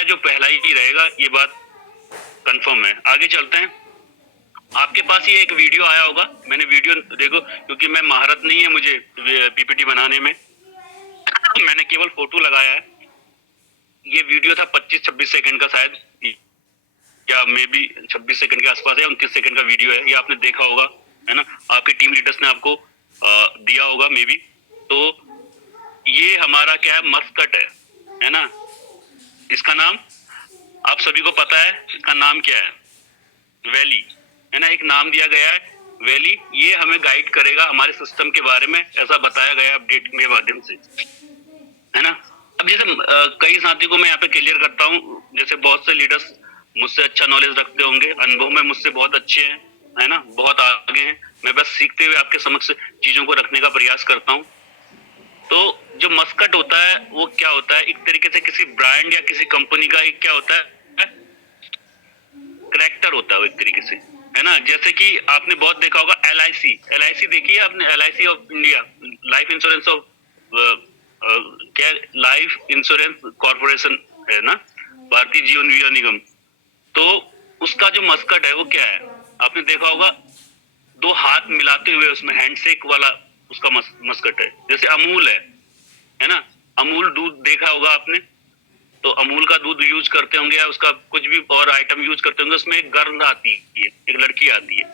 है जो पहला ही रहेगा, ये बात कंफर्म है। आगे चलते हैं। आपके पास ये एक वीडियो आया होगा, मैंने वीडियो देखो, क्योंकि मैं महारत नहीं है मुझे पीपीटी बनाने में, मैंने केवल फोटो लगाया है। ये वीडियो था 25-26 सेकंड का शायद, या मे बी 26 सेकंड के आसपास है, 29 सेकंड का वीडियो है, ये आपने देखा होगा, है ना। आपके टीम लीडर्स ने आपको दिया होगा मे बी। तो ये हमारा क्या है, मस्कट है ना। इसका नाम आप सभी को पता है, इसका नाम क्या है, वैली, है ना। एक नाम दिया गया है वैली, ये हमें गाइड करेगा हमारे सिस्टम के बारे में, ऐसा बताया गया है अपडेट के माध्यम से, है ना। अब जैसे कई साथियों को मैं यहाँ पे क्लियर करता हूँ, जैसे बहुत से लीडर्स मुझसे अच्छा नॉलेज रखते होंगे, अनुभव में मुझसे बहुत अच्छे हैं, है ना, बहुत आगे हैं। मैं बस सीखते हुए आपके समक्ष चीजों को रखने का प्रयास करता हूँ। तो जो मस्कट होता है वो क्या होता है, एक तरीके से किसी ब्रांड या किसी कंपनी का एक क्या होता है, करेक्टर होता है वो एक तरीके से, है ना। जैसे कि आपने बहुत देखा होगा LIC, LIC देखी है आपने, LIC of India, life insurance of क्या, लाइफ इंश्योरेंस कॉर्पोरेशन है ना, भारतीय जीवन बीमा निगम। तो उसका जो मस्कट है वो क्या है, आपने देखा होगा, दो हाथ मिलाते हुए उसमें हैंडशेक वाला उसका मस्कट है। जैसे अमूल है ना, अमूल दूध देखा होगा आपने, तो अमूल का दूध यूज करते होंगे या उसका कुछ भी और आइटम यूज करते होंगे, उसमें एक गर्ल आती है, एक लड़की आती है,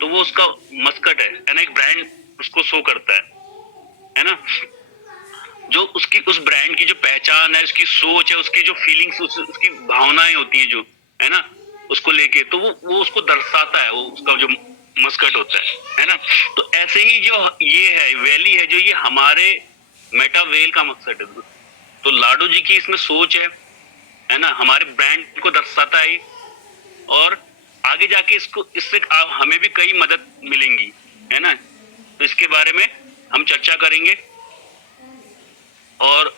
तो वो उसका मस्कट है ना, एक ब्रांड उसको शो करता है ना। जो उसकी उस ब्रांड की जो पहचान है, उसकी सोच है, उसकी जो फीलिंग्स, उसकी भावनाएं होती है जो, है ना, उसको लेके, तो वो उसको दर्शाता है, वो उसका जो मस्कट होता है ना। तो ऐसे ही जो ये है वैली है, जो ये हमारे मेटा वेल का मकसद है। तो लाडो जी की इसमें सोच है ना, हमारे ब्रांड को दर्शाता है, और आगे जाके इसको इससे हमें भी कई मदद मिलेंगी, है ना। तो इसके बारे में हम चर्चा करेंगे, और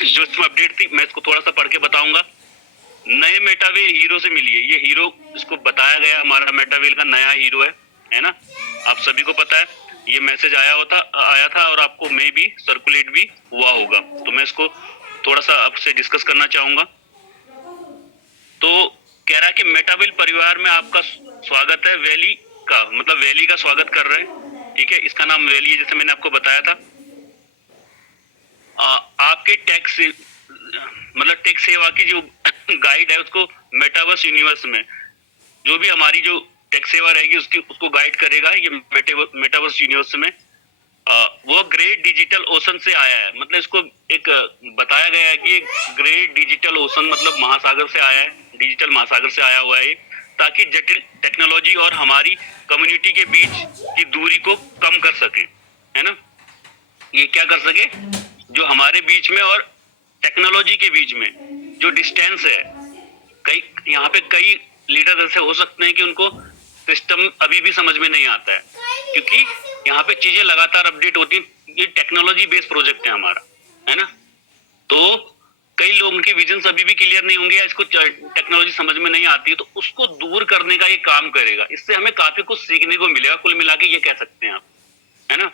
जो इसमें अपडेट थी मैं इसको थोड़ा सा पढ़ के बताऊंगा। नए मेटावेल हीरो से मिलिए, ये हीरो इसको बताया गया हमारा मेटावेल का नया हीरो है ना। आप सभी को पता है ये मैसेज आया था और आपको मे भी सर्कुलेट भी हुआ होगा, तो मैं इसको थोड़ा सा आपसे डिस्कस करना चाहूंगा। तो कह रहा है कि मेटावेल परिवार में आपका स्वागत है, वैली का मतलब वैली का स्वागत कर रहे हैं, ठीक है। इसका नाम वैली है, जैसे मैंने आपको बताया था। आपके टैक्स मतलब टेक सेवा की जो गाइड है उसको मेटावर्स यूनिवर्स में, जो भी हमारी जो टेक सेवा रहेगी उसको गाइड करेगा ये मेटावर्स यूनिवर्स में। वो ग्रेट डिजिटल ओशन से आया है, मतलब इसको एक बताया गया है कि ग्रेट डिजिटल ओशन मतलब महासागर से आया है, डिजिटल महासागर से आया हुआ है, ताकि जटिल टेक्नोलॉजी और हमारी कम्युनिटी के बीच की दूरी को कम कर सके, है ना। ये क्या कर सके, जो हमारे बीच में और टेक्नोलॉजी के बीच में जो डिस्टेंस है, कई यहाँ पे कई लीडर ऐसे हो सकते हैं कि उनको सिस्टम अभी भी समझ में नहीं आता है, क्योंकि यहाँ पे चीजें लगातार अपडेट होती हैं। ये टेक्नोलॉजी बेस्ड प्रोजेक्ट है हमारा, है ना। तो कई लोगों के विजन अभी भी क्लियर नहीं होंगे या इसको टेक्नोलॉजी समझ में नहीं आती है, तो उसको दूर करने का ये काम करेगा। इससे हमें काफी कुछ सीखने को मिलेगा, कुल मिला के ये कह सकते हैं आप, है ना।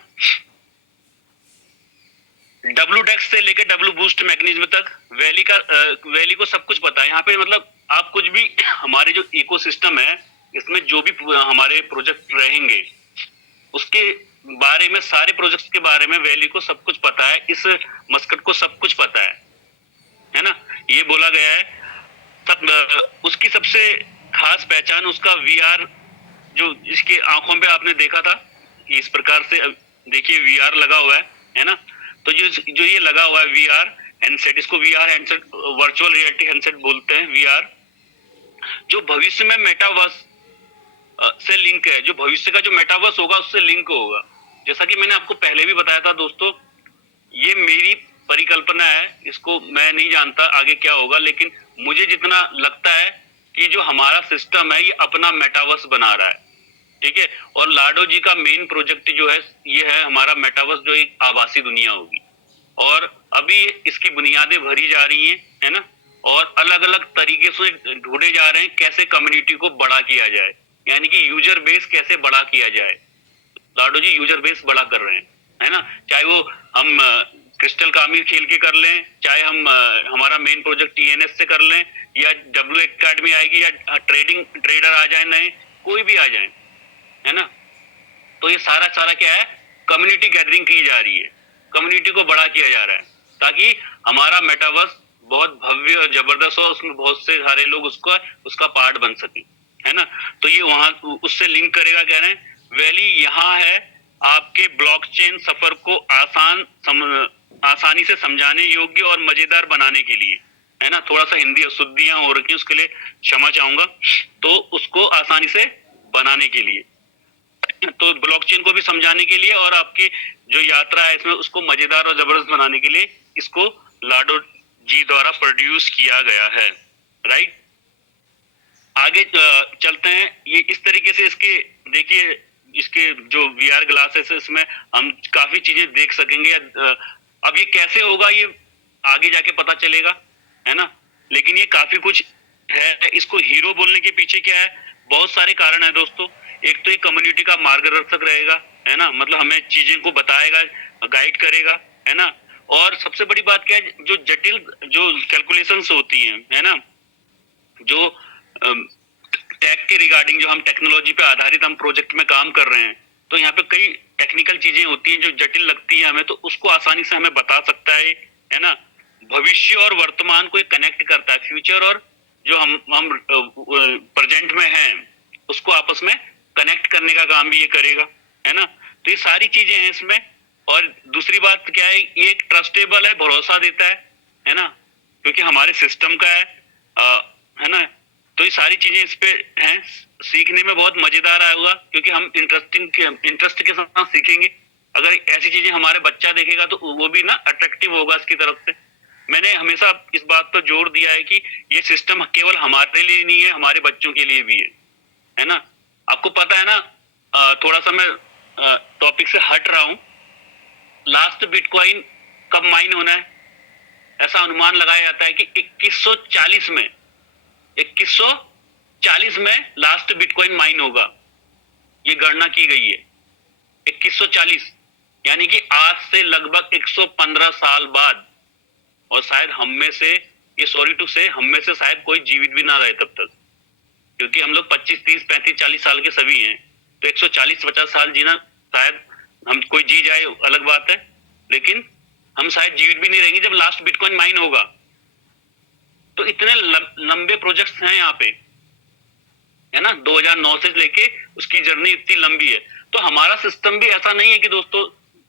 डब्ल्यू डेक्स से लेकर डब्ल्यू बूस्ट मैकेनिज्म तक वैली को सब कुछ पता है। यहाँ पे मतलब आप कुछ भी हमारे जो इकोसिस्टम है इसमें जो भी हमारे प्रोजेक्ट रहेंगे उसके बारे में, सारे प्रोजेक्ट्स के बारे में वैली को सब कुछ पता है, इस मस्कट को सब कुछ पता है ना। ये बोला गया है उसकी सबसे खास पहचान उसका VR, जो इसके आंखों पे आपने देखा था, इस प्रकार से देखिए VR लगा हुआ है ना। तो जो ये लगा हुआ है VR हैंडसेट, इसको VR handset, virtual reality handset बोलते हैं VR, जो भविष्य में मेटावर्स से लिंक है, जो भविष्य का जो मेटावर्स होगा उससे लिंक होगा। जैसा कि मैंने आपको पहले भी बताया था दोस्तों, ये मेरी परिकल्पना है, इसको मैं नहीं जानता आगे क्या होगा, लेकिन मुझे जितना लगता है कि जो हमारा सिस्टम है ये अपना मेटावर्स बना रहा है, ठीक है। और लाडो जी का मेन प्रोजेक्ट जो है ये है हमारा मेटावर्स, जो एक आभासी दुनिया होगी, और अभी इसकी बुनियादें भरी जा रही है ना, और अलग अलग तरीके से ढूंढे जा रहे हैं कैसे कम्युनिटी को बड़ा किया जाए, यानी कि यूजर बेस कैसे बड़ा किया जाए। लाडो जी यूजर बेस बड़ा कर रहे हैं, है ना। चाहे वो हम क्रिस्टल कामी खेल के कर लें, चाहे हम हमारा मेन प्रोजेक्ट टीएनएस से कर लें, या डब्ल्यू एकेडमी आएगी, या ट्रेडिंग ट्रेडर आ जाए नए, कोई भी आ जाए, है ना। तो ये सारा सारा क्या है, कम्युनिटी गैदरिंग की जा रही है, कम्युनिटी को बड़ा किया जा रहा है, ताकि हमारा मेटावर्स बहुत भव्य और जबरदस्त हो, उसमें बहुत से सारे लोग उसका पार्ट बन सके, है ना। तो ये वहां उससे लिंक करेगा, कह रहे हैं वैली यहाँ है आपके ब्लॉकचेन सफर को आसानी से समझाने योग्य और मजेदार बनाने के लिए, है ना। थोड़ा सा हिंदी अशुद्धियां हो रखी, उसके लिए क्षमा चाहूंगा। तो उसको आसानी से बनाने के लिए, तो ब्लॉकचेन को भी समझाने के लिए, और आपकी जो यात्रा है इसमें उसको मजेदार और जबरदस्त बनाने के लिए इसको लाडो जी द्वारा प्रोड्यूस किया गया है, राइट। आगे चलते हैं। ये इस तरीके से इसके देखिए, इसके जो वीआर ग्लासेस है इसमें हम काफी चीजें देख सकेंगे। अब ये कैसे होगा ये आगे जाके पता चलेगा, है ना। लेकिन ये काफी कुछ है। इसको हीरो बोलने के पीछे क्या है, बहुत सारे कारण है दोस्तों। एक तो ये कम्युनिटी का मार्गदर्शक रहेगा, है ना, मतलब हमें चीजें को बताएगा, गाइड करेगा, है ना। और सबसे बड़ी बात क्या है, जो जटिल जो कैलकुलेशंस होती हैं, है ना, जो टेक के रिगार्डिंग, जो हम टेक्नोलॉजी पे आधारित हम प्रोजेक्ट में काम कर रहे हैं, तो यहाँ पे कई टेक्निकल चीजें होती हैं जो जटिल लगती है हमें, तो उसको आसानी से हमें बता सकता है ना। भविष्य और वर्तमान को कनेक्ट करता है, फ्यूचर और जो हम प्रेजेंट में हैं उसको आपस में कनेक्ट करने का काम भी ये करेगा, है ना। तो ये सारी चीजें हैं इसमें। और दूसरी बात क्या है, ये एक ट्रस्टेबल है, भरोसा देता है ना, क्योंकि हमारे सिस्टम का है ना। तो ये सारी चीजें इस पे हैं, सीखने में बहुत मजेदार आएगा, क्योंकि हम इंटरेस्ट के साथ सीखेंगे। अगर ऐसी चीजें हमारे बच्चा देखेगा तो वो भी ना अट्रैक्टिव होगा इसकी तरफ से। मैंने हमेशा इस बात पर जोर दिया है कि ये सिस्टम केवल हमारे लिए नहीं है, हमारे बच्चों के लिए भी है ना। आपको पता है ना, थोड़ा सा मैं टॉपिक से हट रहा हूं। लास्ट बिटकॉइन कब माइन होना है, ऐसा अनुमान लगाया जाता है कि 2140 में 2140 में लास्ट बिटकॉइन माइन होगा। ये गणना की गई है 2140, यानी कि आज से लगभग 115 साल बाद। और शायद हम में से, ये सॉरी टू से, हम में से शायद कोई जीवित भी ना रहे तब तक, क्योंकि हम लोग 25, 30, 35, 40 साल के सभी हैं। तो 140-50 साल जीना, शायद हम कोई जी जाए अलग बात है, लेकिन हम शायद जीवित भी नहीं रहेंगे जब लास्ट बिटकॉइन माइन होगा। तो इतने लंबे प्रोजेक्ट्स हैं यहाँ पे, है ना। 2009 से लेके उसकी जर्नी इतनी लंबी है। तो हमारा सिस्टम भी ऐसा नहीं है कि दोस्तों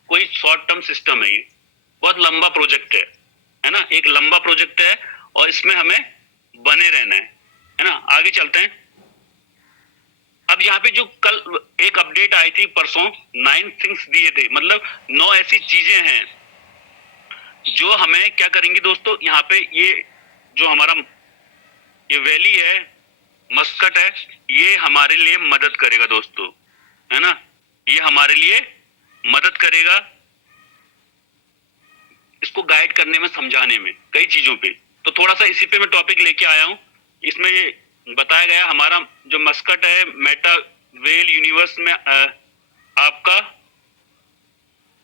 कोई शॉर्ट टर्म सिस्टम है, ये बहुत लंबा प्रोजेक्ट है ना, एक लंबा प्रोजेक्ट है, और इसमें हमें बने रहना है ना। आगे चलते हैं। अब यहाँ पे जो कल एक अपडेट आई थी परसों, 9 थिंग्स दिए थे, मतलब 9 ऐसी चीजें हैं जो हमें क्या करेंगे दोस्तों। यहाँ पे ये जो हमारा ये वैली है, मस्कट है, ये हमारे लिए मदद करेगा दोस्तों, है ना। ये हमारे लिए मदद करेगा इसको गाइड करने में, समझाने में, कई चीजों पे। तो थोड़ा सा इसी पे मैं टॉपिक लेके आया हूँ। इसमें ये बताया गया हमारा जो मस्कट है, मेटा वेल यूनिवर्स में आपका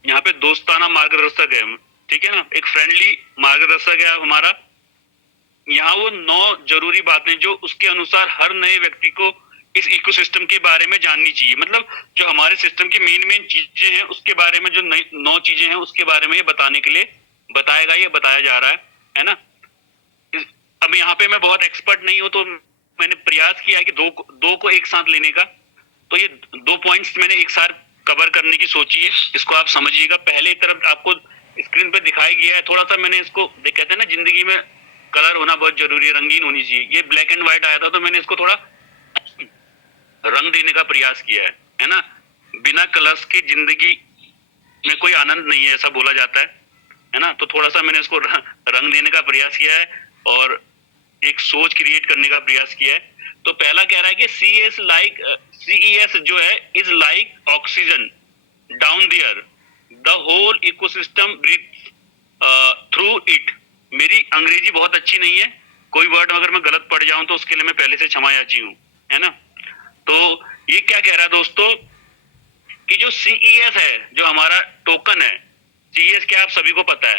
यहाँ पे दोस्ताना मार्गदर्शक है, ठीक है ना, एक फ्रेंडली मार्गदर्शक है हमारा। यहाँ वो 9 जरूरी बातें जो उसके अनुसार हर नए व्यक्ति को इस इकोसिस्टम के बारे में जाननी चाहिए। मतलब जो हमारे सिस्टम की मेन चीजें हैं उसके बारे में, जो 9 चीजें हैं उसके बारे में ये बताने के लिए बताएगा, ये बताया जा रहा है ना। अब यहाँ पे मैं बहुत एक्सपर्ट नहीं हूं, तो मैंने प्रयास किया है कि दो को एक साथ लेने का। तो ये 2 पॉइंट्स मैंने एक साथ कवर करने की सोची है, इसको आप समझिएगा। पहले तरफ आपको स्क्रीन पे दिखाई गया है, थोड़ा सा मैंने इसको कहते हैं ना, जिंदगी में कलर होना बहुत जरूरी है, रंगीन होनी चाहिए। ये ब्लैक एंड व्हाइट आया था, तो मैंने इसको थोड़ा रंग देने का प्रयास किया है ना। बिना कलर्स की जिंदगी में कोई आनंद नहीं है, ऐसा बोला जाता है ना। तो थोड़ा सा मैंने इसको रंग देने का प्रयास किया है और एक सोच क्रिएट करने का प्रयास किया है। तो पहला कह रहा है कि CES जो है is like oxygen down there, the whole ecosystem breathe through it. मेरी अंग्रेजी बहुत अच्छी नहीं है, कोई वर्ड अगर मैं गलत पढ़ जाऊं तो उसके लिए मैं पहले से क्षमा याची हूं, है ना। तो ये क्या कह रहा है दोस्तों कि जो CES है, जो हमारा टोकन है, सीएस क्या आप सभी को पता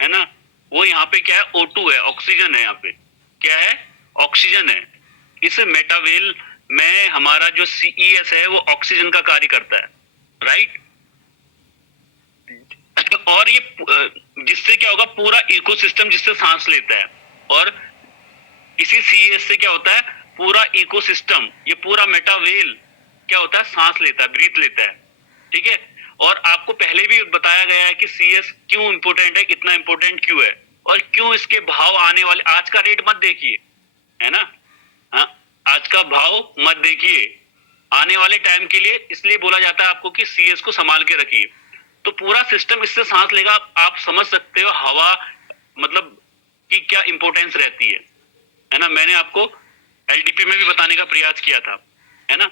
है ना? वो यहाँ पे क्या है, O2 है, ऑक्सीजन है। यहाँ पे क्या है, ऑक्सीजन है। इस मेटावेल में हमारा जो सीईएस है वो ऑक्सीजन का कार्य करता है, राइट? और ये जिससे क्या होगा, पूरा इकोसिस्टम जिससे सांस लेता है, और इसी सीएस से क्या होता है, पूरा इकोसिस्टम, ये पूरा मेटावेल क्या होता है, सांस लेता है, ब्रीथ लेता है, ठीक है? और आपको पहले भी बताया गया है कि सीएस क्यों इंपोर्टेंट है, इतना इंपोर्टेंट क्यों है, और क्यों इसके भाव आने वाले, आज का रेट मत देखिए, है ना? हाँ, आज का भाव मत देखिए, आने वाले टाइम के लिए इसलिए बोला जाता है आपको कि सीएस को संभाल के रखिए। तो पूरा सिस्टम इससे सांस लेगा। आप समझ सकते हो हवा मतलब की क्या इंपॉर्टेंस रहती है ना? मैंने आपको एलडीपी में भी बताने का प्रयास किया था, है ना?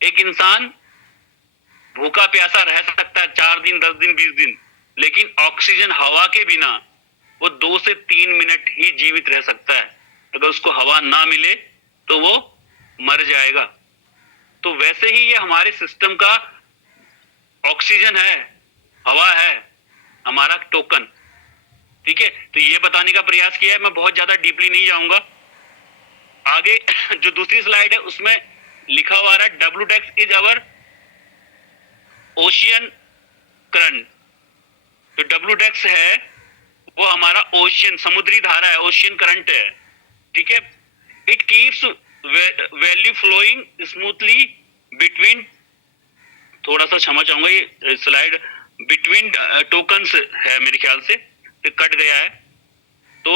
एक इंसान भूखा प्यासा रह सकता है 4 दिन, 10 दिन, 20 दिन, लेकिन ऑक्सीजन हवा के बिना वो 2 से 3 मिनट ही जीवित रह सकता है। अगर उसको हवा ना मिले तो वो मर जाएगा। तो वैसे ही ये हमारे सिस्टम का ऑक्सीजन है, हवा है, हमारा टोकन, ठीक है? तो ये बताने का प्रयास किया है, मैं बहुत ज्यादा डीपली नहीं जाऊंगा। आगे जो दूसरी स्लाइड है उसमें लिखा हुआ है WDEX is our ocean current. तो WDEX है वो हमारा ओशियन, समुद्री धारा है, ओशियन करंट है, ठीक है? It keeps value flowing smoothly between, थोड़ा सा क्षमा चाहूंगा, ये स्लाइड बिटवीन टोकन्स है मेरे ख्याल से, तो कट गया है। तो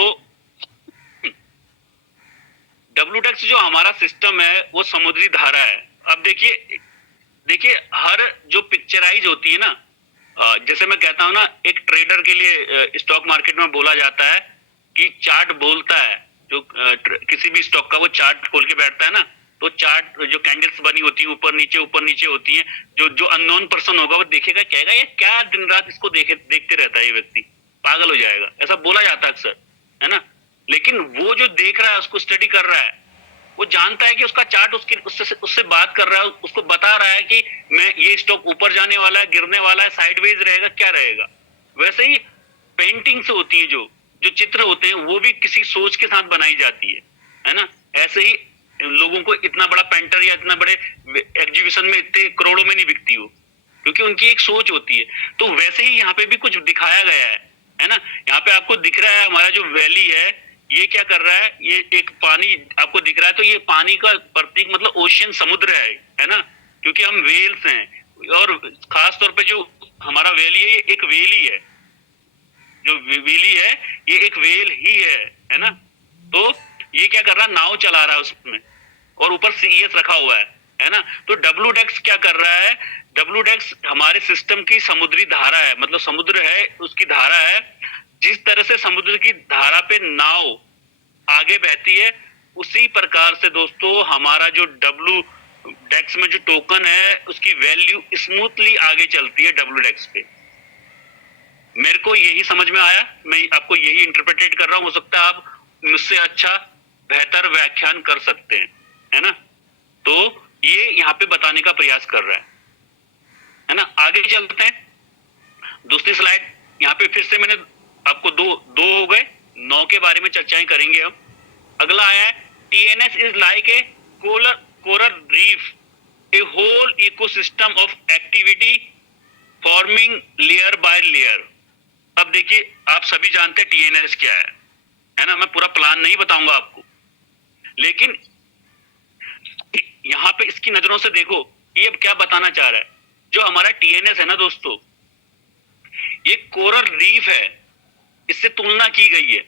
WDEX जो हमारा सिस्टम है वो समुद्री धारा है। अब देखिए हर जो पिक्चराइज होती है ना, जैसे मैं कहता हूं ना, एक ट्रेडर के लिए स्टॉक मार्केट में बोला जाता है कि चार्ट बोलता है। जो किसी भी स्टॉक का वो चार्ट खोल के बैठता है ना, तो चार्ट जो कैंडल्स बनी होती है ऊपर नीचे होती है, जो अननोन पर्सन होगा वो देखेगा, कहेगा ये क्या दिन रात इसको देखते रहता है, ये व्यक्ति पागल हो जाएगा, ऐसा बोला जाता है अक्सर, है ना? लेकिन वो जो देख रहा है, उसको स्टडी कर रहा है, वो जानता है कि उसका चार्ट उससे बात कर रहा है, उसको बता रहा है कि मैं ये स्टॉक ऊपर जाने वाला है, गिरने वाला है, साइडवेज रहेगा, क्या रहेगा। वैसे ही पेंटिंग्स होती है, जो चित्र होते हैं वो भी किसी सोच के साथ बनाई जाती है ना? ऐसे ही लोगों को इतना बड़ा पेंटर या इतना बड़े एग्जीबिशन में इतने करोड़ों में नहीं बिकती हो, क्योंकि उनकी एक सोच होती है। तो वैसे ही यहाँ पे भी कुछ दिखाया गया है ना? यहाँ पे आपको दिख रहा है हमारा जो वैली है, ये क्या कर रहा है, ये एक पानी आपको दिख रहा है, तो ये पानी का प्रतीक मतलब ओशियन, समुद्र है ना? क्योंकि हम वेल्स हैं, और खास तौर पे जो हमारा वैली है ये एक वेली है, जो वेली है ये एक वेल ही है ना? तो ये क्या कर रहा है, नाव चला रहा है उसमें, और ऊपर सीईएस रखा हुआ है ना? तो WDEX क्या कर रहा है, WDEX हमारे सिस्टम की समुद्री धारा है, मतलब समुद्र है उसकी धारा है। जिस तरह से समुद्र की धारा पे नाव आगे बहती है, उसी प्रकार से दोस्तों हमारा जो WDEX में जो टोकन है उसकी वैल्यू स्मूथली आगे चलती है WDEX पे। मेरे को यही समझ में आया, मैं आपको यही इंटरप्रेटेट कर रहा हूं, हो सकता है आप मुझसे अच्छा बेहतर व्याख्यान कर सकते हैं, है ना? तो ये यहाँ पे बताने का प्रयास कर रहा है ना? आगे चलते हैं, दूसरी स्लाइड। यहाँ पे फिर से मैंने आपको दो हो गए, 9 के बारे में चर्चाएं करेंगे हम। अगला आया है TNS is like a coral reef, a whole ecosystem of activity forming layer by layer. अब देखिए आप सभी जानते हैं TNS क्या है ना? मैं पूरा प्लान नहीं बताऊंगा आपको, लेकिन यहाँ पे इसकी नजरों से देखो ये अब क्या बताना चाह रहा है। जो हमारा TNS है ना दोस्तों, ये कोरल रीफ है, इससे तुलना की गई है।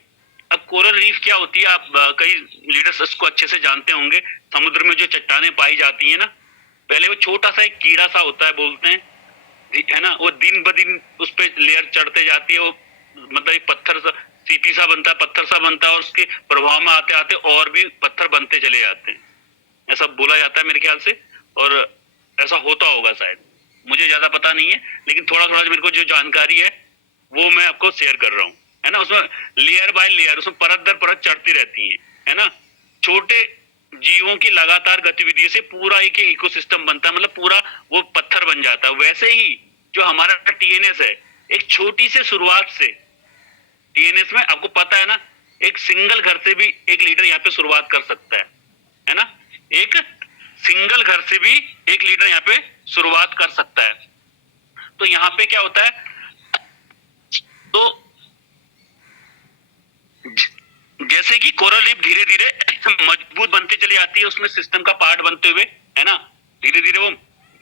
अब कोरल रीफ क्या होती है, आप कई लीडर्स इसको अच्छे से जानते होंगे। समुद्र में जो चट्टानें पाई जाती है ना, पहले वो छोटा सा एक कीड़ा सा होता है, बोलते हैं, है ना? वो दिन ब दिन उस पर लेयर चढ़ते जाती है, वो मतलब एक पत्थर सा, सीपी सा बनता है, पत्थर सा बनता है, और उसके प्रभाव में आते आते और भी पत्थर बनते चले जाते हैं, ऐसा बोला जाता है मेरे ख्याल से, और ऐसा होता होगा शायद, मुझे ज्यादा पता नहीं है, लेकिन थोड़ा थोड़ा मेरे को जो जानकारी है वो मैं आपको शेयर कर रहा हूँ, है ना? उसमें लेयर बाय लेयर, उसमें परत दर परत चढ़ती रहती है ना? छोटे जीवों की लगातार गतिविधि से पूरा एक इकोसिस्टम बनता है, मतलब पूरा वो पत्थर बन जाता है। वैसे ही जो हमारा TNS है, एक छोटी से शुरुआत से टीएनएस में आपको पता है ना, एक सिंगल घर से भी एक लीडर यहाँ पे शुरुआत कर सकता है ना, एक सिंगल घर से भी एक लीडर यहाँ पे शुरुआत कर सकता है। तो यहाँ पे क्या होता है, तो जैसे कि कोरल रीफ धीरे धीरे मजबूत बनते चली जाती है, उसमें सिस्टम का पार्ट बनते हुए, है ना, धीरे धीरे वो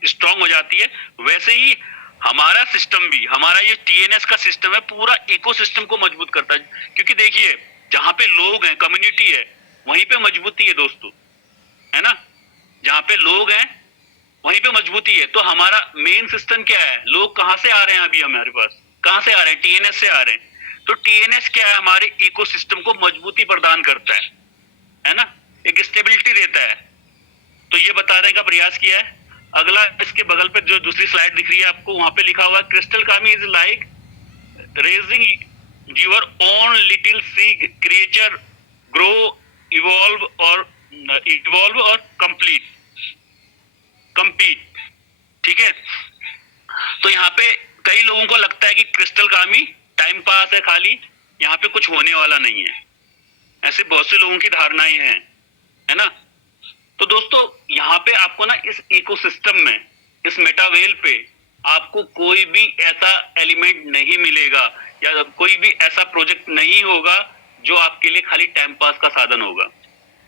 स्ट्रांग हो जाती है, वैसे ही हमारा सिस्टम भी, हमारा ये टीएनएस का सिस्टम है, पूरा इकोसिस्टम को मजबूत करता है। क्योंकि देखिए जहां पे लोग हैं, कम्युनिटी है, वहीं पे मजबूती है दोस्तों, है ना, जहां पे लोग हैं वहीं पे मजबूती है। तो हमारा मेन सिस्टम क्या है, लोग कहां से आ रहे हैं, अभी हमारे पास कहां से आ रहे हैं, टीएनएस से आ रहे हैं। तो टीएनएस क्या है, हमारे इकोसिस्टम को मजबूती प्रदान करता है ना, एक स्टेबिलिटी देता है। तो ये बताने का प्रयास किया है। अगला इसके बगल पे जो दूसरी स्लाइड दिख रही है आपको, वहां पे लिखा हुआ क्रिस्टल कामी is like raising your own little sea creature, grow, evolve और कंपीट। ठीक है, तो यहाँ पे कई लोगों को लगता है कि क्रिस्टल कामी टाइम पास है खाली, यहाँ पे कुछ होने वाला नहीं है, ऐसे बहुत से लोगों की धारणाएं हैं, है ना। तो दोस्तों यहाँ पे आपको ना इस इकोसिस्टम में, इस मेटावेल पे आपको कोई भी ऐसा एलिमेंट नहीं मिलेगा या कोई भी ऐसा प्रोजेक्ट नहीं होगा जो आपके लिए खाली टाइम पास का साधन होगा,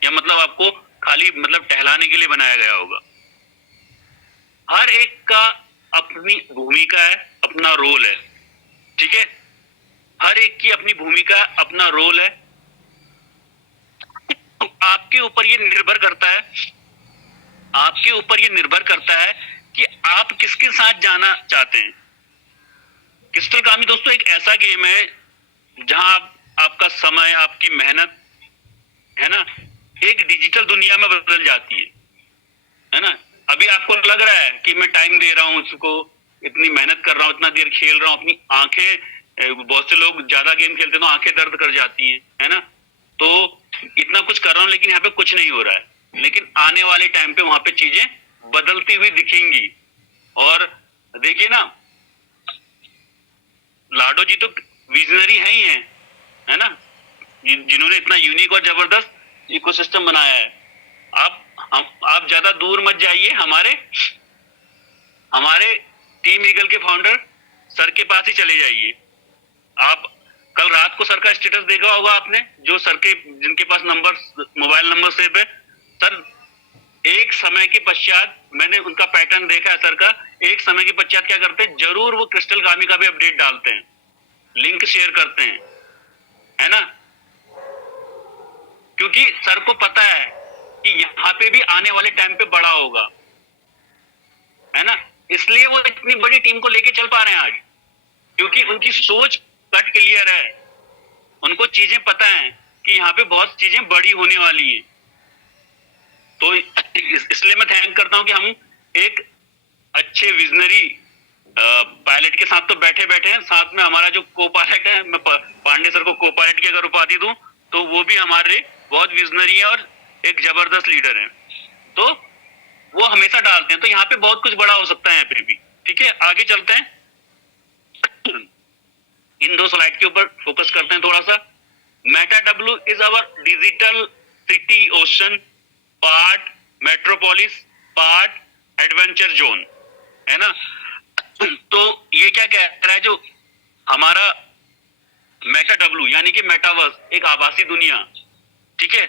या मतलब आपको खाली मतलब टहलाने के लिए बनाया गया होगा। हर एक का अपनी भूमिका है, अपना रोल है, ठीक है, हर एक की अपनी भूमिका, अपना रोल है। तो आपके ऊपर ये निर्भर करता है, आपके ऊपर ये निर्भर करता है कि आप किसके साथ जाना चाहते हैं। क्रिस्टल कामी दोस्तों एक ऐसा गेम है जहां आपका समय, आपकी मेहनत, है ना, एक डिजिटल दुनिया में बदल जाती है ना। अभी आपको लग रहा है कि मैं टाइम दे रहा हूं उसको, इतनी मेहनत कर रहा हूं, इतना देर खेल रहा हूं, अपनी आंखें, बहुत से लोग ज्यादा गेम खेलते हैं तो आंखें दर्द कर जाती हैं, है ना, तो इतना कुछ कर रहा हूं लेकिन यहाँ पे कुछ नहीं हो रहा है। लेकिन आने वाले टाइम पे वहां पे चीजें बदलती हुई दिखेंगी। और देखिए ना, लाडो जी तो विजनरी है ही है ना, जिन्होंने इतना यूनिक और जबरदस्त इकोसिस्टम बनाया है। आप ज्यादा दूर मत जाइए, हमारे टीम ईगल के फाउंडर सर के पास ही चले जाइए। आप कल रात को सर का स्टेटस देखा होगा आपने, जो सर के जिनके पास नंबर, मोबाइल नंबर सेव है, सर एक समय के पश्चात मैंने उनका पैटर्न देखा है सर का, एक समय के पश्चात क्या करते हैं, जरूर वो क्रिस्टल कामी का भी अपडेट डालते हैं, लिंक शेयर करते हैं, है ना, क्योंकि सर को पता है कि यहाँ पे भी आने वाले टाइम पे बड़ा होगा, है ना, इसलिए वो इतनी बड़ी टीम को लेके चल पा रहे हैं आज, क्योंकि उनकी सोच कट क्लियर है, उनको चीजें पता है कि यहाँ पे बहुत चीजें बड़ी होने वाली हैं। तो इसलिए मैं थैंक करता हूं कि हम एक अच्छे विजनरी पायलट के साथ तो बैठे हैं, साथ में हमारा जो को पायलट है, मैं पांडे सर को को पायलट की अगर उपाधि दूं तो वो भी हमारे बहुत विजनरी है और एक जबरदस्त लीडर है, तो वो हमेशा डालते हैं। तो यहाँ पे बहुत कुछ बड़ा हो सकता है यहाँ पे भी। ठीक है, आगे चलते हैं, इन दो स्लाइड के ऊपर फोकस करते हैं थोड़ा सा। Meta W is our digital city ocean, part metropolis, part adventure zone, है ना। तो ये क्या कह रहा है, जो हमारा मेटा डब्ल्यू यानी कि मेटावर्स, एक आभासी दुनिया, ठीक है,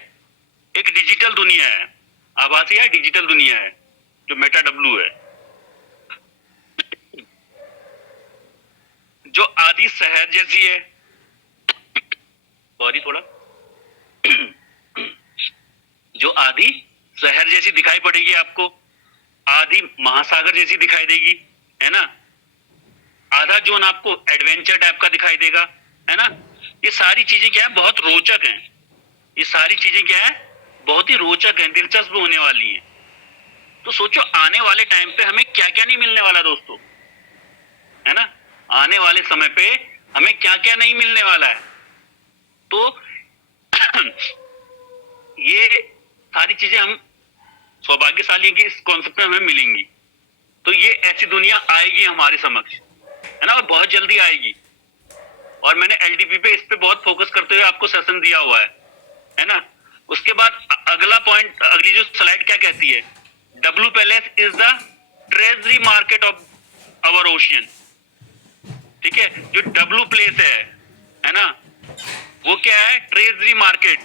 एक डिजिटल दुनिया है, आभासी है, डिजिटल दुनिया है जो मेटा डब्ल्यू है, जो आदि शहर जैसी है, सॉरी थोड़ा, जो आदि शहर जैसी दिखाई पड़ेगी आपको, आदि महासागर जैसी दिखाई देगी, है ना। आधा जोन आपको एडवेंचर टाइप का दिखाई देगा, है ना। ये सारी चीजें क्या है, बहुत रोचक हैं, ये सारी चीजें क्या है, बहुत ही रोचक हैं, दिलचस्प होने वाली हैं। तो सोचो आने वाले टाइम पे हमें क्या क्या नहीं मिलने वाला दोस्तों, है ना, आने वाले समय पे हमें क्या क्या नहीं मिलने वाला है। तो ये सारी चीजें हम सौभाग्यशाली हैं कि इस कॉन्सेप्ट में हमें मिलेंगी। तो ये ऐसी दुनिया आएगी हमारे समक्ष, है ना, और बहुत जल्दी आएगी। और मैंने एलडीपी पे इस पे बहुत फोकस करते हुए आपको सेशन दिया हुआ है ना। उसके बाद अगला पॉइंट, अगली जो स्लाइड क्या कहती है, W palace is the treasury market of our ocean. ठीक है, जो डब्ल्यू प्लेस है ना, वो क्या है, ट्रेजरी मार्केट,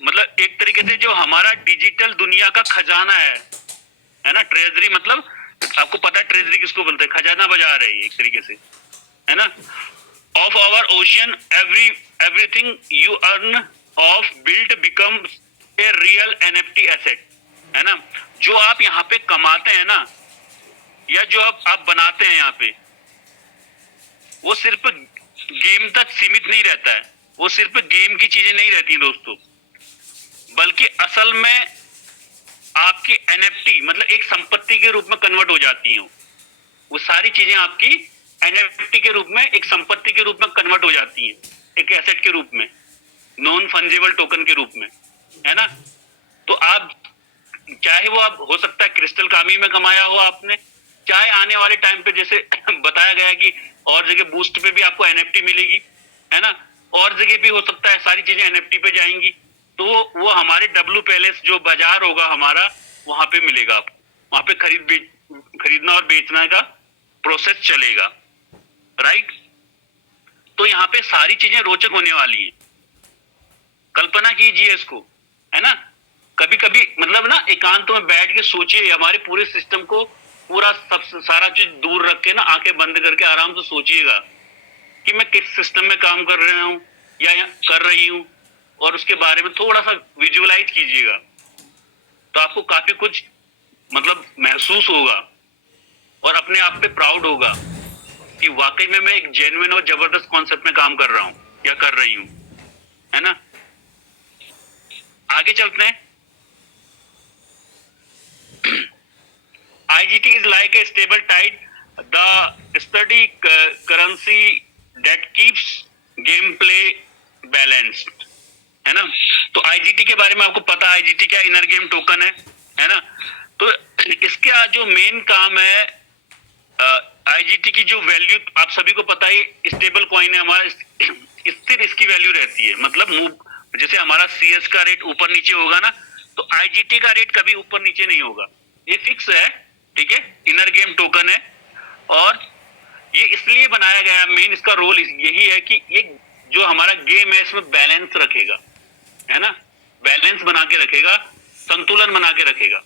मतलब एक तरीके से जो हमारा डिजिटल दुनिया का खजाना है ना। ट्रेजरी मतलब आपको पता है ट्रेजरी किसको बोलते हैं, खजाना बाजार है ये एक तरीके से, है ना। Of our ocean everything you earn of build become a real NFT asset, है ना। जो आप यहाँ पे कमाते हैं ना, या जो आप बनाते हैं यहाँ पे, वो सिर्फ गेम तक सीमित नहीं रहता है, वो सिर्फ गेम की चीजें नहीं रहती हैं दोस्तों, बल्कि असल में आपकी एनएफटी मतलब एक संपत्ति के रूप में कन्वर्ट हो जाती हैं। वो सारी चीजें आपकी एनएफटी के रूप में, एक संपत्ति के रूप में कन्वर्ट हो जाती हैं, एक एसेट के रूप में, नॉन फंजिबल टोकन के रूप में, है ना। तो आप चाहे वो आप हो सकता है क्रिस्टल कामी में कमाया हो आपने, चाहे आने वाले टाइम पे जैसे बताया गया है कि और जगह बूस्ट पे भी आपको एनएफटी मिलेगी, है ना, और जगह भी हो सकता है सारी चीजें एनएफटी पे जाएंगी। तो वो हमारे डब्ल्यू पैलेस जो बाजार होगा हमारा, वहां पे मिलेगा आपको, वहां पे खरीदना और बेचना का प्रोसेस चलेगा, राइट। तो यहाँ पे सारी चीजें रोचक होने वाली है, कल्पना कीजिए इसको, है ना। कभी कभी मतलब ना एकांत में बैठ के सोचिए, हमारे पूरे सिस्टम को पूरा सब सारा चीज दूर रख के ना, आंखें बंद करके आराम से सोचिएगा कि मैं किस सिस्टम में काम कर रहा हूँ या कर रही हूँ, और उसके बारे में थोड़ा सा विजुअलाइज कीजिएगा, तो आपको काफी कुछ मतलब महसूस होगा और अपने आप पे प्राउड होगा कि वाकई में मैं एक जेन्युइन और जबरदस्त कॉन्सेप्ट में काम कर रहा हूँ या कर रही हूँ, है ना। आगे चलते हैं। IGT is like a stable tide, the steady currency that keeps gameplay balanced, है ना। तो IGT के बारे में आपको पता है, IGT क्या इनर गेम टोकन है ना। तो इसका जो मेन काम है, IGT की जो वैल्यू आप सभी को पता है, स्टेबल कॉइन है हमारा, स्थिर इसकी वैल्यू रहती है, मतलब मूव, जैसे हमारा CS का रेट ऊपर नीचे होगा ना, तो IGT का रेट कभी ऊपर नीचे नहीं होगा, ये फिक्स है, ठीक है। इनर गेम टोकन है और ये इसलिए बनाया गया, मेन इसका रोल यही है कि ये जो हमारा गेम है इसमें बैलेंस रखेगा, है ना, बैलेंस बना के रखेगा, संतुलन बना के रखेगा,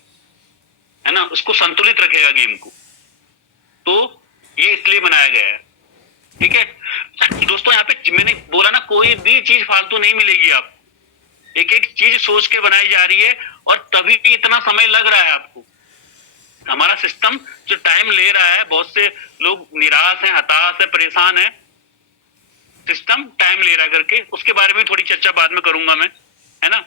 है ना, उसको संतुलित रखेगा गेम को। तो ये इसलिए बनाया गया है, ठीक है दोस्तों। यहाँ पे मैंने बोला ना, कोई भी चीज फालतू नहीं मिलेगी, आप एक एक चीज सोच के बनाई जा रही है, और तभी इतना समय लग रहा है आपको। हमारा सिस्टम जो टाइम ले रहा है, बहुत से लोग निराश हैं, हताश है, परेशान है, सिस्टम टाइम ले रहा करके, उसके बारे में थोड़ी चर्चा बाद में करूंगा मैं, है ना।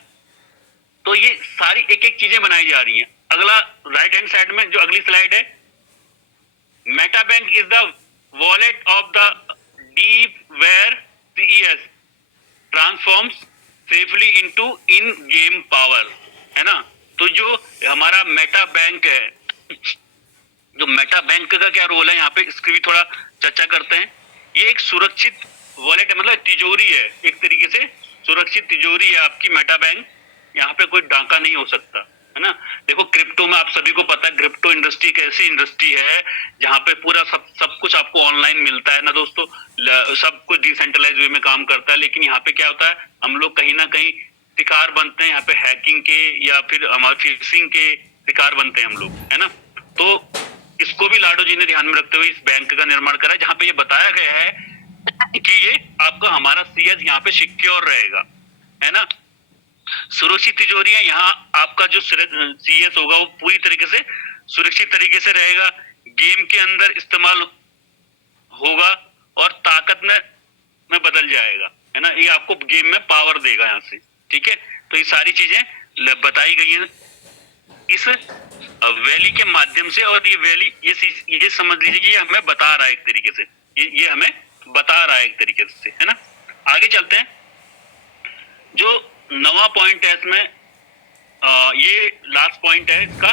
तो ये सारी एक एक चीजें बनाई जा रही हैं। अगला राइट हैंड साइड में जो अगली स्लाइड है, meta bank is the wallet of the deep where CES transforms safely into in game power, है ना। तो जो हमारा मेटा बैंक है, जो मेटा बैंक का क्या रोल है यहाँ पे, इसकी भी थोड़ा चर्चा करते हैं। ये एक सुरक्षित वॉलेट है, मतलब तिजोरी है, एक तरीके से सुरक्षित तिजोरी है आपकी मेटा बैंक। यहाँ पे कोई डाका नहीं हो सकता, है ना। देखो क्रिप्टो में आप सभी को पता है, क्रिप्टो इंडस्ट्री एक ऐसी इंडस्ट्री है जहाँ पे पूरा सब कुछ आपको ऑनलाइन मिलता है ना दोस्तों, सब कुछ डिसेंट्रलाइज वे में काम करता है। लेकिन यहाँ पे क्या होता है, हम लोग कहीं ना कहीं शिकार बनते हैं यहाँ पे, हैकिंग के या फिर हमारे फिशिंग के शिकार बनते हैं हम लोग, है ना। तो इसको भी लाडो जी ने ध्यान में रखते हुए इस बैंक का निर्माण करा, जहाँ पे ये बताया गया है कि ये आपका हमारा CS यहाँ पे सिक्योर रहेगा, है ना। सुरक्षित तिजोरियां, यहाँ आपका जो CS होगा वो पूरी तरीके से सुरक्षित तरीके से रहेगा, गेम के अंदर इस्तेमाल होगा और ताकत में बदल जाएगा, है ना। ये आपको गेम में पावर देगा यहाँ से, ठीक है। तो ये सारी चीजें बताई गई हैं इस वैली के माध्यम से, और ये वैली ये समझ लीजिए कि ये हमें बता रहा है एक तरीके से, ये हमें बता रहा है एक तरीके से, है ना। आगे चलते हैं। जो नवा पॉइंट है इसमें, ये लास्ट पॉइंट है इसका,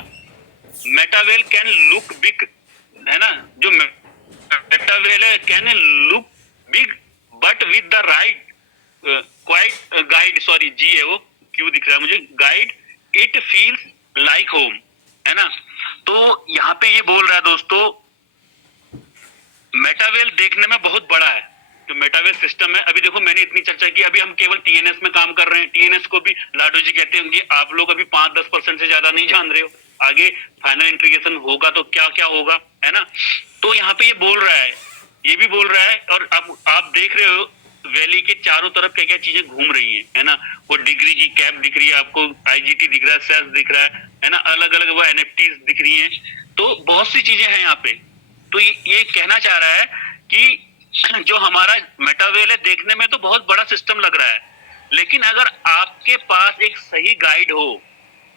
मेटावेल कैन लुक बिग, है ना। जो meta well can look big but with the right quite guide, sorry ji है वो, क्यों दिख रहा है मुझे, guide it feels like home, है ना। तो यहाँ पे ये बोल रहा है दोस्तों, मेटावेल देखने में बहुत बड़ा है, जो मेटावेल सिस्टम है। अभी देखो मैंने इतनी चर्चा की, अभी हम केवल टीएनएस में काम कर रहे हैं। टीएनएस को भी लाडो जी कहते हैं कि आप लोग अभी 5-10% से ज्यादा नहीं जान रहे हो, आगे फाइनल इंटीग्रेशन होगा तो क्या क्या होगा, है ना। तो यहाँ पे ये बोल रहा है, ये भी बोल रहा है, और अब आप देख रहे हो वैली के चारों तरफ क्या क्या चीजें घूम रही है ना। वो डिग्री की कैप दिख रही है आपको, आईजीटी दिख रहा है, सेस दिख रहा है ना, अलग अलग वो एनएफटी दिख रही है। तो बहुत सी चीजें हैं यहाँ पे। तो ये कहना चाह रहा है कि जो हमारा मेटावेल है देखने में तो बहुत बड़ा सिस्टम लग रहा है, लेकिन अगर आपके पास एक सही गाइड हो,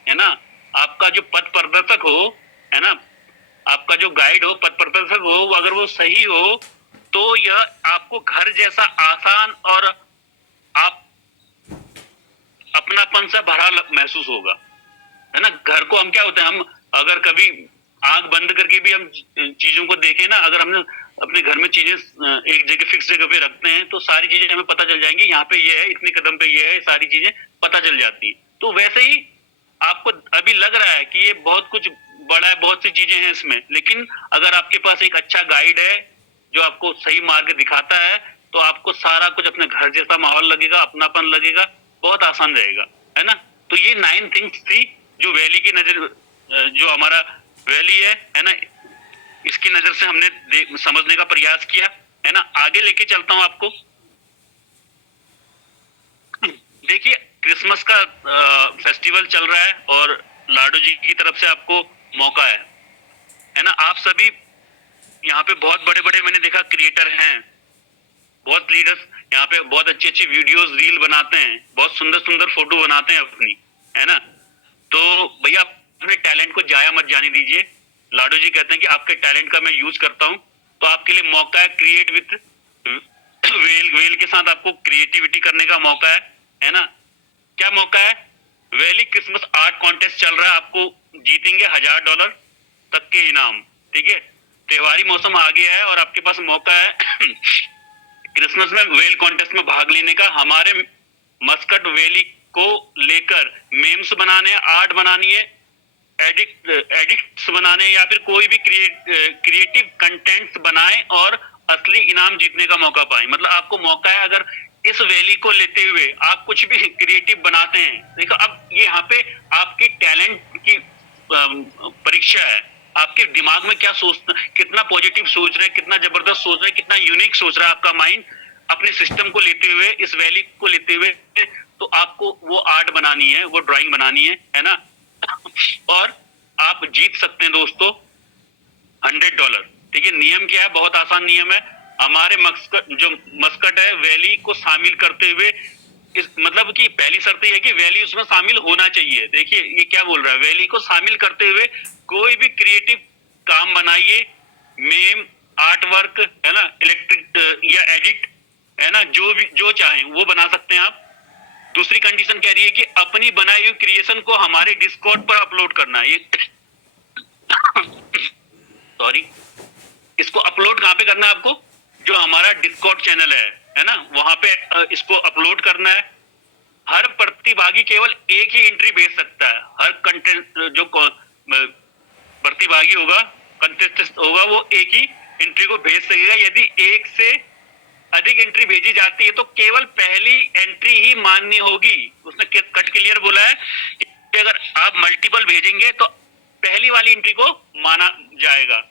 है ना, आपका जो पथ प्रदर्शक हो, है ना, आपका जो गाइड हो, पथ प्रदर्शक हो, अगर वो सही हो तो यह आपको घर जैसा आसान और आप अपनापन से भरा महसूस होगा, है ना। घर को हम क्या होते हैं, हम अगर कभी आंख बंद करके भी हम चीजों को देखें ना, अगर हमने अपने घर में चीजें एक जगह फिक्स जगह पे रखते हैं तो सारी चीजें हमें पता चल जाएंगी, यहाँ पे ये है, इतने कदम पे ये है, सारी चीजें पता चल जाती है। तो वैसे ही आपको अभी लग रहा है कि ये बहुत कुछ बड़ा है, बहुत सी चीजें हैं इसमें, लेकिन अगर आपके पास एक अच्छा गाइड है जो आपको सही मार्ग दिखाता है तो आपको सारा कुछ अपने घर जैसा माहौल लगेगा, अपनापन लगेगा, बहुत आसान रहेगा, है ना। तो ये 9 थिंग्स थी जो वैली की नजर, जो हमारा वैली है ना, इसकी नजर से हमने समझने का प्रयास किया, है ना। आगे लेके चलता हूं आपको। देखिए क्रिसमस का फेस्टिवल चल रहा है और लाडो जी की तरफ से आपको मौका है ना। आप सभी यहाँ पे बहुत बड़े बड़े मैंने देखा क्रिएटर हैं, बहुत लीडर्स यहाँ पे बहुत अच्छे अच्छे वीडियोस रील बनाते हैं, बहुत सुंदर सुंदर फोटो बनाते हैं अपनी, है ना। तो भैया अपने टैलेंट को जाया मत जाने दीजिए। लाडो जी कहते हैं कि आपके टैलेंट का मैं यूज करता हूँ, तो आपके लिए मौका है क्रिएट विथ वेल, वेल के साथ आपको क्रिएटिविटी करने का मौका है ना। क्या मौका है, वैली क्रिसमस आर्ट कॉन्टेस्ट चल रहा है, आपको जीतेंगे $1000 तक के इनाम, ठीक है। त्योहारी मौसम आ गया है और आपके पास मौका है क्रिसमस में वेल कॉन्टेस्ट में भाग लेने का। हमारे मस्कट वैली को लेकर मेम्स बनाने, आर्ट बनानी है, एडिक्ट्स बनाने, या फिर कोई भी क्रिएटिव कंटेंट्स बनाएं और असली इनाम जीतने का मौका पाएं। मतलब आपको मौका है, अगर इस वैली को लेते हुए आप कुछ भी क्रिएटिव बनाते हैं, देखो अब ये यहाँ पे आपकी टैलेंट की परीक्षा है, आपके दिमाग में क्या सोच, कितना पॉजिटिव सोच रहे हैं, कितना जबरदस्त सोच रहे हैं, कितना यूनिक सोच रहा है आपका माइंड अपने सिस्टम को लेते हुए, इस वैली को लेते हुए। तो आपको वो आर्ट बनानी है, वो ड्राइंग बनानी है ना, और आप जीत सकते हैं दोस्तों $100, ठीक है। नियम क्या है, बहुत आसान नियम है। हमारे मस्कट है वैली को शामिल करते हुए, इस मतलब कि पहली शर्त है कि वैली उसमें शामिल होना चाहिए। देखिए ये क्या बोल रहा है, वैली को शामिल करते हुए कोई भी क्रिएटिव काम बनाइए, मेम, आर्ट वर्क, है ना, इलेक्ट्रिक या एडिट, है ना, जो भी जो चाहें वो बना सकते हैं आप। दूसरी कंडीशन कह रही है कि अपनी बनाई हुई क्रिएशन को हमारे डिस्कॉर्ड पर अपलोड करना है। सॉरी, इसको अपलोड कहाँ पे करना है आपको, जो हमारा डिस्कॉर्ड चैनल है ना, वहां पे इसको अपलोड करना है। हर प्रतिभागी केवल एक ही एंट्री भेज सकता है। हर कंटेंट जो प्रतिभागी होगा, कंटेस्टेंट होगा, वो एक ही एंट्री को भेज सकेगा। यदि एक से अधिक एंट्री भेजी जाती है तो केवल पहली एंट्री ही मान्य होगी। उसने कट क्लियर बोला है कि अगर आप मल्टीपल भेजेंगे तो पहली वाली एंट्री को माना जाएगा।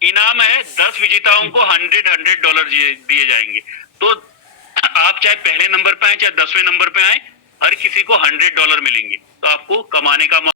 इनाम है 10 विजेताओं को $100 दिए जाएंगे। तो आप चाहे पहले नंबर पे आए चाहे 10वें नंबर पे आए, हर किसी को $100 मिलेंगे। तो आपको कमाने का